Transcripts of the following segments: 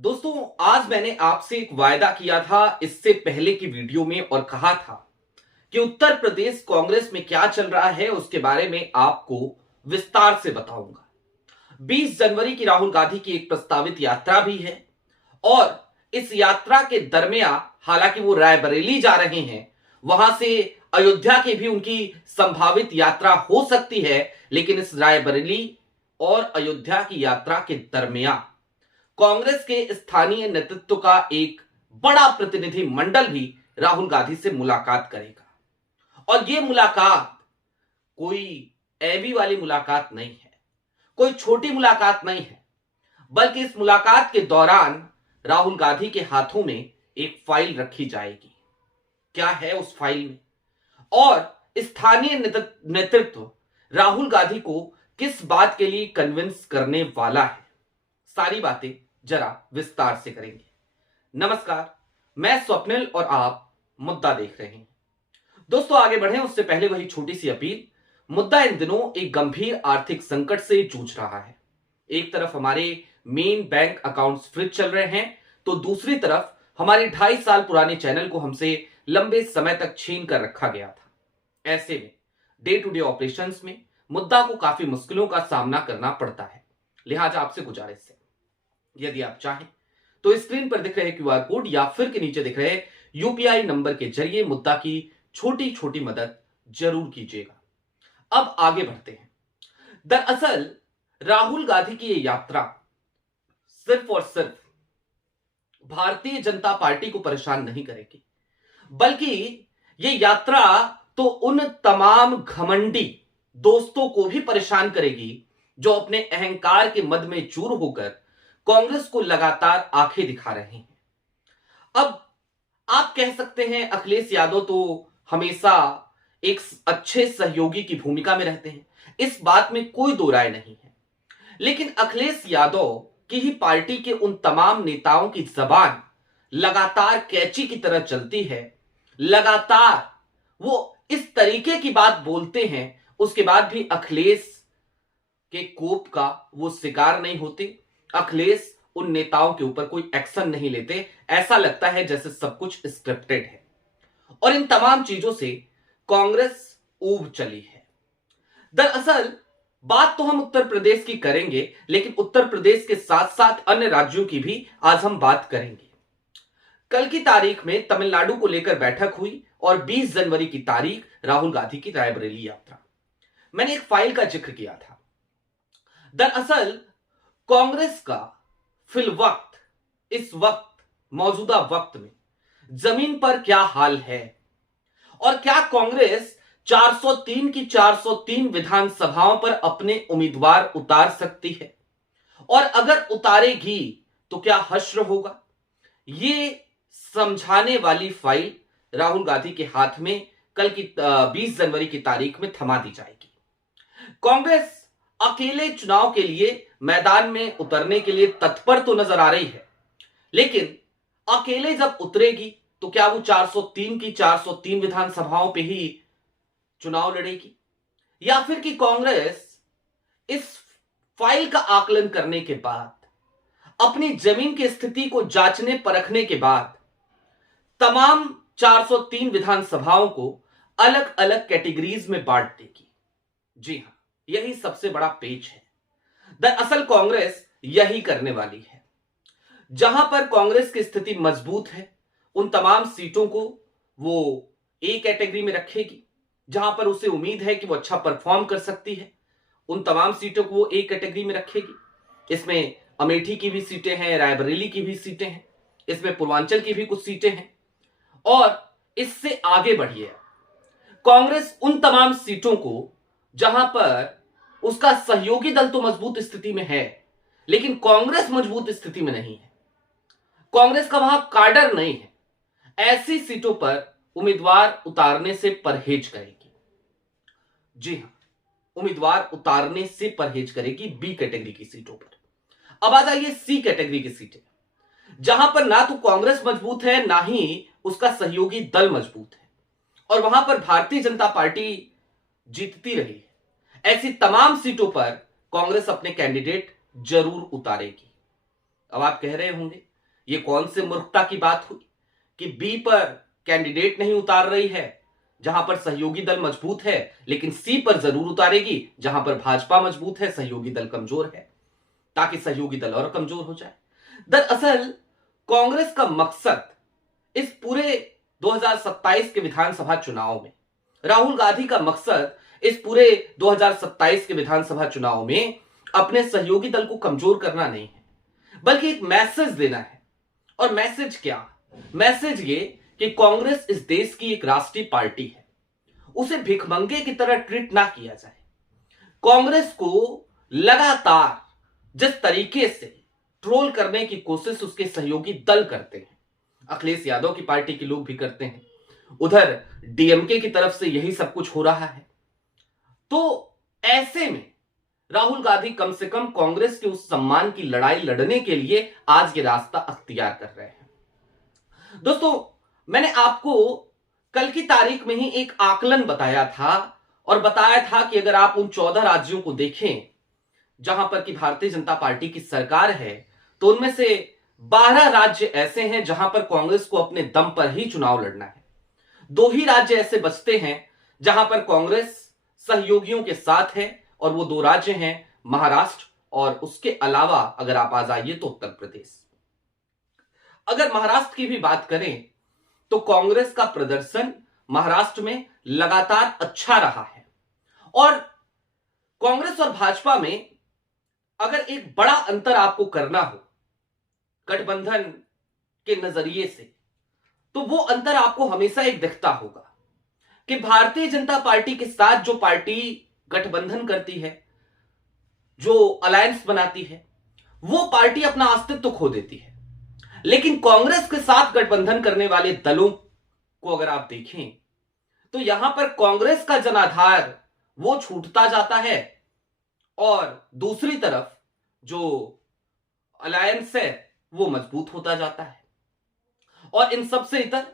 दोस्तों, आज मैंने आपसे एक वायदा किया था इससे पहले की वीडियो में और कहा था कि उत्तर प्रदेश कांग्रेस में क्या चल रहा है उसके बारे में आपको विस्तार से बताऊंगा। 20 जनवरी की राहुल गांधी की एक प्रस्तावित यात्रा भी है और इस यात्रा के दरमियान हालांकि वो रायबरेली जा रहे हैं, वहां से अयोध्या की भी उनकी संभावित यात्रा हो सकती है, लेकिन इस रायबरेली और अयोध्या की यात्रा के दरमियान कांग्रेस के स्थानीय नेतृत्व का एक बड़ा प्रतिनिधि मंडल भी राहुल गांधी से मुलाकात करेगा। और यह मुलाकात कोई ऐवी वाली मुलाकात नहीं है, कोई छोटी मुलाकात नहीं है, बल्कि इस मुलाकात के दौरान राहुल गांधी के हाथों में एक फाइल रखी जाएगी। क्या है उस फाइल में और स्थानीय नेतृत्व राहुल गांधी को किस बात के लिए कन्विंस करने वाला है, सारी बातें जरा विस्तार से करेंगे। नमस्कार, मैं स्वप्निल और आप मुद्दा देख रहे हैं। दोस्तों, आगे बढ़े उससे पहले वही छोटी सी अपील। मुद्दा इन दिनों एक गंभीर आर्थिक संकट से जूझ रहा है। एक तरफ हमारे मेन बैंक अकाउंट्स फ्रीज चल रहे हैं, तो दूसरी तरफ हमारे 2.5 साल पुराने चैनल को हमसे लंबे समय तक छीन कर रखा गया था। ऐसे में डे टू डे ऑपरेशंस में मुद्दा को काफी मुश्किलों का सामना करना पड़ता है। लिहाजा आपसे गुजारिश है, यदि आप चाहें तो स्क्रीन पर दिख रहे क्यूआर कोड या फिर के नीचे दिख रहे यूपीआई नंबर के जरिए मुद्दा की छोटी छोटी मदद जरूर कीजिएगा। अब आगे बढ़ते हैं। दरअसल राहुल गांधी की यह यात्रा सिर्फ और सिर्फ भारतीय जनता पार्टी को परेशान नहीं करेगी, बल्कि यह यात्रा तो उन तमाम घमंडी दोस्तों को भी परेशान करेगी जो अपने अहंकार के मद में चूर होकर कांग्रेस को लगातार आंखें दिखा रहे हैं। अब आप कह सकते हैं अखिलेश यादव तो हमेशा एक अच्छे सहयोगी की भूमिका में रहते हैं, इस बात में कोई दो राय नहीं है। लेकिन अखिलेश यादव की ही पार्टी के उन तमाम नेताओं की जबान लगातार कैंची की तरह चलती है। लगातार वो इस तरीके की बात बोलते हैं, उसके बाद भी अखिलेश के कोप का वो शिकार नहीं होते। अखिलेश उन नेताओं के ऊपर कोई एक्शन नहीं लेते। ऐसा लगता है जैसे सब कुछ स्क्रिप्टेड है। और इन तमाम चीजों से कांग्रेस ऊब चली है। दरअसल बात तो हम उत्तर प्रदेश की करेंगे, लेकिन उत्तर प्रदेश के साथ साथ अन्य राज्यों की भी आज हम बात करेंगे। कल की तारीख में तमिलनाडु को लेकर बैठक हुई और 20 जनवरी की तारीख राहुल गांधी की रायबरेली यात्रा। मैंने एक फाइल का जिक्र किया था। दरअसल कांग्रेस का फिलवक्त इस वक्त मौजूदा वक्त में जमीन पर क्या हाल है और क्या कांग्रेस 403 की 403 विधानसभाओं पर अपने उम्मीदवार उतार सकती है, और अगर उतारेगी तो क्या हश्र होगा, ये समझाने वाली फाइल राहुल गांधी के हाथ में कल की 20 जनवरी की तारीख में थमा दी जाएगी। कांग्रेस अकेले चुनाव के लिए मैदान में उतरने के लिए तत्पर तो नजर आ रही है, लेकिन अकेले जब उतरेगी तो क्या वो 403 की 403 विधानसभाओं पे ही चुनाव लड़ेगी, या फिर कि कांग्रेस इस फाइल का आकलन करने के बाद, अपनी जमीन की स्थिति को जांचने परखने के बाद तमाम 403 विधानसभाओं को अलग अलग कैटेगरीज में बांट देगी। जी हां, यही सबसे बड़ा पेच है। दरअसल कांग्रेस यही करने वाली है। जहां पर कांग्रेस की स्थिति मजबूत है, उन तमाम सीटों को वो ए कैटेगरी में रखेगी। जहां पर उसे उम्मीद है कि वो अच्छा परफॉर्म कर सकती है, उन तमाम सीटों को वो ए कैटेगरी में रखेगी। इसमें अमेठी की भी सीटें हैं, रायबरेली की भी सीटें हैं, इसमें पूर्वांचल की भी कुछ सीटें हैं। और इससे आगे बढ़िए, कांग्रेस उन तमाम सीटों को जहां पर उसका सहयोगी दल तो मजबूत स्थिति में है, लेकिन कांग्रेस मजबूत स्थिति में नहीं है, कांग्रेस का वहां काडर नहीं है, ऐसी सीटों पर उम्मीदवार उतारने से परहेज करेगी। जी हां, उम्मीदवार उतारने से परहेज करेगी बी कैटेगरी की सीटों पर। अब आ जाइए सी कैटेगरी की सीटें, जहां पर ना तो कांग्रेस मजबूत है, ना ही उसका सहयोगी दल मजबूत है, और वहां पर भारतीय जनता पार्टी जीतती रही है। ऐसी तमाम सीटों पर कांग्रेस अपने कैंडिडेट जरूर उतारेगी। अब आप कह रहे होंगे ये कौन से मूर्खता की बात हुई कि बी पर कैंडिडेट नहीं उतार रही है जहां पर सहयोगी दल मजबूत है, लेकिन सी पर जरूर उतारेगी जहां पर भाजपा मजबूत है, सहयोगी दल कमजोर है, ताकि सहयोगी दल और कमजोर हो जाए। दरअसल कांग्रेस का मकसद इस पूरे 2027 के विधानसभा चुनाव में, राहुल गांधी का मकसद इस पूरे 2027 के विधानसभा चुनाव में अपने सहयोगी दल को कमजोर करना नहीं है, बल्कि एक मैसेज देना है। और मैसेज क्या? मैसेज ये कि कांग्रेस इस देश की एक राष्ट्रीय पार्टी है, उसे भिखमंगे की तरह ट्रीट ना किया जाए। कांग्रेस को लगातार जिस तरीके से ट्रोल करने की कोशिश उसके सहयोगी दल करते हैं, अखिलेश यादव की पार्टी के लोग भी करते हैं, उधर डीएमके की तरफ से यही सब कुछ हो रहा है, तो ऐसे में राहुल गांधी कम से कम कांग्रेस के उस सम्मान की लड़ाई लड़ने के लिए आज ये रास्ता अख्तियार कर रहे हैं। दोस्तों, मैंने आपको कल की तारीख में ही एक आकलन बताया था और बताया था कि अगर आप उन 14 राज्यों को देखें जहां पर कि भारतीय जनता पार्टी की सरकार है, तो उनमें से 12 राज्य ऐसे हैं जहां पर कांग्रेस को अपने दम पर ही चुनाव लड़ना है। 2 ही राज्य ऐसे बचते हैं जहां पर कांग्रेस सहयोगियों के साथ है, और वो 2 राज्य हैं महाराष्ट्र और उसके अलावा अगर आप आ जाइए तो उत्तर प्रदेश। अगर महाराष्ट्र की भी बात करें तो कांग्रेस का प्रदर्शन महाराष्ट्र में लगातार अच्छा रहा है, और कांग्रेस और भाजपा में अगर एक बड़ा अंतर आपको करना हो गठबंधन के नजरिए से, तो वो अंतर आपको हमेशा एक दिखता होगा कि भारतीय जनता पार्टी के साथ जो पार्टी गठबंधन करती है, जो अलायंस बनाती है, वो पार्टी अपना अस्तित्व खो देती है। लेकिन कांग्रेस के साथ गठबंधन करने वाले दलों को अगर आप देखें तो यहां पर कांग्रेस का जनाधार वो छूटता जाता है, और दूसरी तरफ जो अलायंस है वो मजबूत होता जाता है। और इन सबसे इतर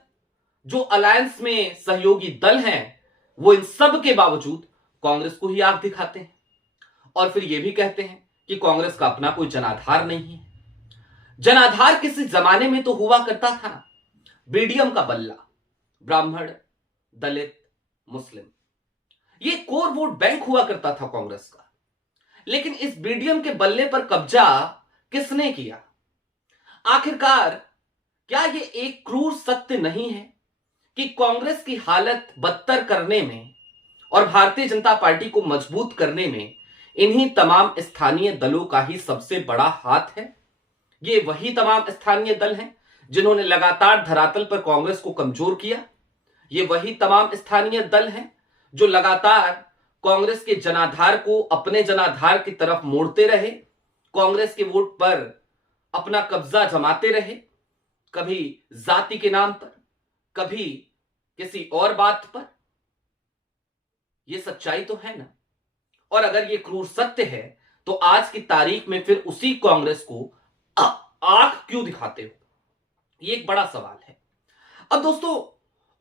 जो अलायंस में सहयोगी दल हैं वो इन सब के बावजूद कांग्रेस को ही आंख दिखाते हैं, और फिर ये भी कहते हैं कि कांग्रेस का अपना कोई जनाधार नहीं है। जनाधार किसी जमाने में तो हुआ करता था ना, बीडीएम का बल्ला, ब्राह्मण, दलित, मुस्लिम, ये कोर वोट बैंक हुआ करता था कांग्रेस का। लेकिन इस बीडीएम के बल्ले पर कब्जा किसने किया? आखिरकार क्या ये एक क्रूर सत्य नहीं है कि कांग्रेस की हालत बदतर करने में और भारतीय जनता पार्टी को मजबूत करने में इन्हीं तमाम स्थानीय दलों का ही सबसे बड़ा हाथ है? ये वही तमाम स्थानीय दल हैं जिन्होंने लगातार धरातल पर कांग्रेस को कमजोर किया। ये वही तमाम स्थानीय दल हैं जो लगातार कांग्रेस के जनाधार को अपने जनाधार की तरफ मोड़ते रहे, कांग्रेस के वोट पर अपना कब्जा जमाते रहे, कभी जाति के नाम पर, कभी किसी और बात पर। यह सच्चाई तो है ना। और अगर यह क्रूर सत्य है तो आज की तारीख में फिर उसी कांग्रेस को आंख क्यों दिखाते हो? ये एक बड़ा सवाल है। अब दोस्तों,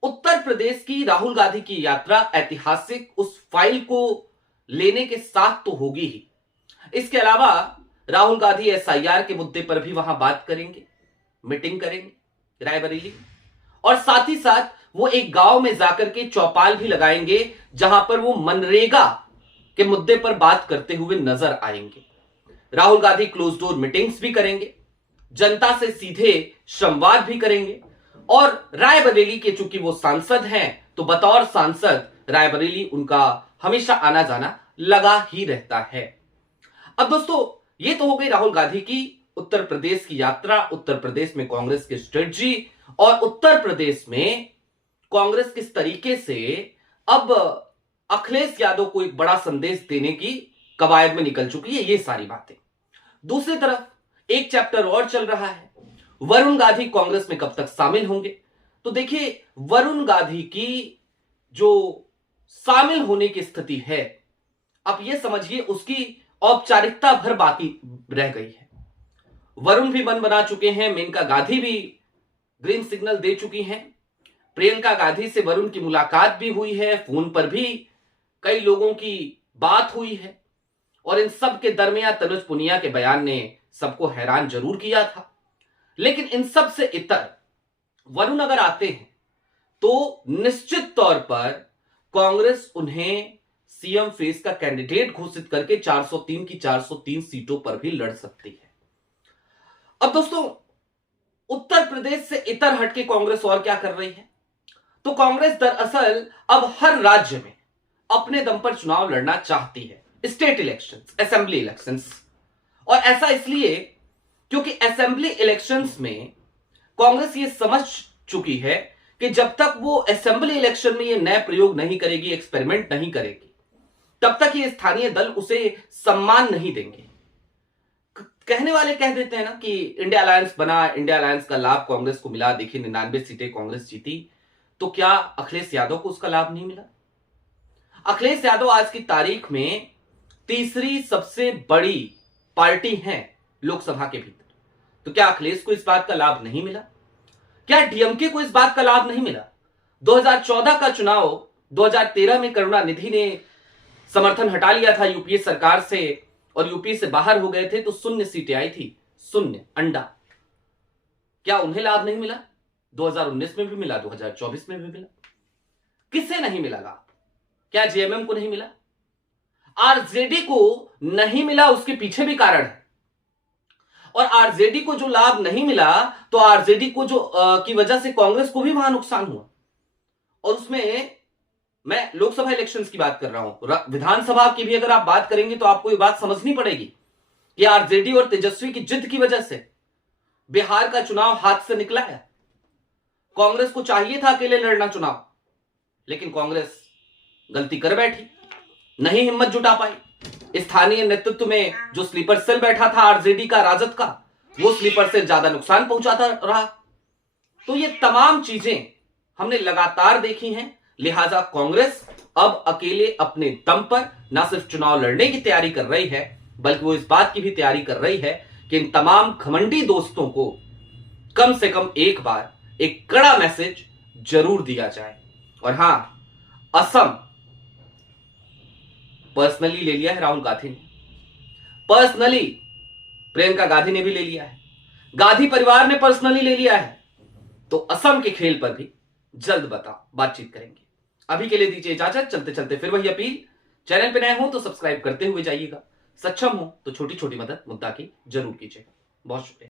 उत्तर प्रदेश की राहुल गांधी की यात्रा ऐतिहासिक उस फाइल को लेने के साथ तो होगी ही। इसके अलावा राहुल गांधी एसआईआर के मुद्दे पर भी वहां बात करेंगे, मीटिंग करेंगे रायबरेली, और साथ ही साथ वो एक गांव में जाकर के चौपाल भी लगाएंगे जहां पर वो मनरेगा के मुद्दे पर बात करते हुए नजर आएंगे। Rahul Gandhi close door meetings भी करेंगे, जनता से सीधे संवाद भी करेंगे, और रायबरेली के चूंकि वो सांसद हैं तो बतौर सांसद रायबरेली उनका हमेशा आना जाना लगा ही रहता है। अब दोस्तों, ये तो हो गई राहुल गांधी की उत्तर प्रदेश की यात्रा, उत्तर प्रदेश में कांग्रेस की स्ट्रेटजी, और उत्तर प्रदेश में कांग्रेस किस तरीके से अब अखिलेश यादव को एक बड़ा संदेश देने की कवायद में निकल चुकी है, ये सारी बातें। दूसरी तरफ एक चैप्टर और चल रहा है, वरुण गांधी कांग्रेस में कब तक शामिल होंगे? तो देखिए, वरुण गांधी की जो शामिल होने की स्थिति है, आप ये समझिए उसकी औपचारिकता भर बाकी रह गई है। वरुण भी मन बना चुके हैं, मेनका गांधी भी ग्रीन सिग्नल दे चुकी हैं, प्रियंका गांधी से वरुण की मुलाकात भी हुई है, फोन पर भी कई लोगों की बात हुई है, और इन सब के दरमियान तनुज पुनिया के बयान ने सबको हैरान जरूर किया था। लेकिन इन सब से इतर वरुण अगर आते हैं तो निश्चित तौर पर कांग्रेस उन्हें सीएम फेस का कैंडिडेट घोषित करके 403 की 403 सीटों पर भी लड़ सकती है। अब दोस्तों, उत्तर प्रदेश से इतर हटके कांग्रेस और क्या कर रही है? तो कांग्रेस दरअसल अब हर राज्य में अपने दम पर चुनाव लड़ना चाहती है, स्टेट इलेक्शंस, असेंबली इलेक्शंस। और ऐसा इसलिए क्योंकि असेंबली इलेक्शंस में कांग्रेस ये समझ चुकी है कि जब तक वो असेंबली इलेक्शन में ये नए प्रयोग नहीं करेगी, एक्सपेरिमेंट नहीं करेगी, तब तक ये स्थानीय दल उसे सम्मान नहीं देंगे। कहने वाले कह देते हैं ना कि इंडिया अलायंस बना, इंडिया अलायंस का लाभ कांग्रेस को मिला, देखिए 99 सीटें कांग्रेस जीती। तो क्या अखिलेश यादव को उसका लाभ नहीं मिला? अखिलेश यादव आज की तारीख में तीसरी सबसे बड़ी पार्टी है लोकसभा के भीतर। तो क्या अखिलेश को इस बात का लाभ नहीं मिला? क्या डीएमके को इस बात का लाभ नहीं मिला? 2014 का चुनाव, 2013 में करुणानिधि ने समर्थन हटा लिया था यूपीए सरकार से और यूपीए से बाहर हो गए थे, तो शून्य सीटें आई थी, शून्य अंडा। क्या उन्हें लाभ नहीं मिला? 2019 में भी मिला, 2024 में भी मिला। किसे नहीं मिला लाभ? क्या जेएमएम को नहीं मिला? आरजेडी को नहीं मिला, उसके पीछे भी कारण है। और आरजेडी को जो लाभ नहीं मिला, तो आरजेडी को जो की वजह से कांग्रेस को भी वहां नुकसान हुआ। और उसमें मैं लोकसभा इलेक्शंस की बात कर रहा हूं, विधानसभा की भी अगर आप बात करेंगे तो आपको ये बात समझनी पड़ेगी कि आरजेडी और तेजस्वी की जिद की वजह से बिहार का चुनाव हाथ से निकला है। कांग्रेस को चाहिए था अकेले लड़ना चुनाव, लेकिन कांग्रेस गलती कर बैठी, नहीं हिम्मत जुटा पाई। स्थानीय नेतृत्व में जो स्लीपर सेल बैठा था आरजेडी का, राजद का, वो स्लीपर सेल ज्यादा नुकसान पहुंचाता रहा। तो ये तमाम चीजें हमने लगातार देखी हैं। लिहाजा कांग्रेस अब अकेले अपने दम पर न सिर्फ चुनाव लड़ने की तैयारी कर रही है, बल्कि वो इस बात की भी तैयारी कर रही है कि इन तमाम घमंडी दोस्तों को कम से कम एक बार एक कड़ा मैसेज जरूर दिया जाए। और हां, असम पर्सनली ले लिया है राहुल गांधी ने, पर्सनली प्रियंका गांधी ने भी ले लिया है, गांधी परिवार ने पर्सनली ले लिया है। तो असम के खेल पर भी जल्द बातचीत करेंगे। अभी के लिए दीजिए इजाजत। चलते चलते फिर वही अपील, चैनल पे नए हो तो सब्सक्राइब करते हुए जाइएगा, सक्षम हो तो छोटी छोटी मदद मुद्दा की जरूर कीजिएगा। बहुत शुक्रिया।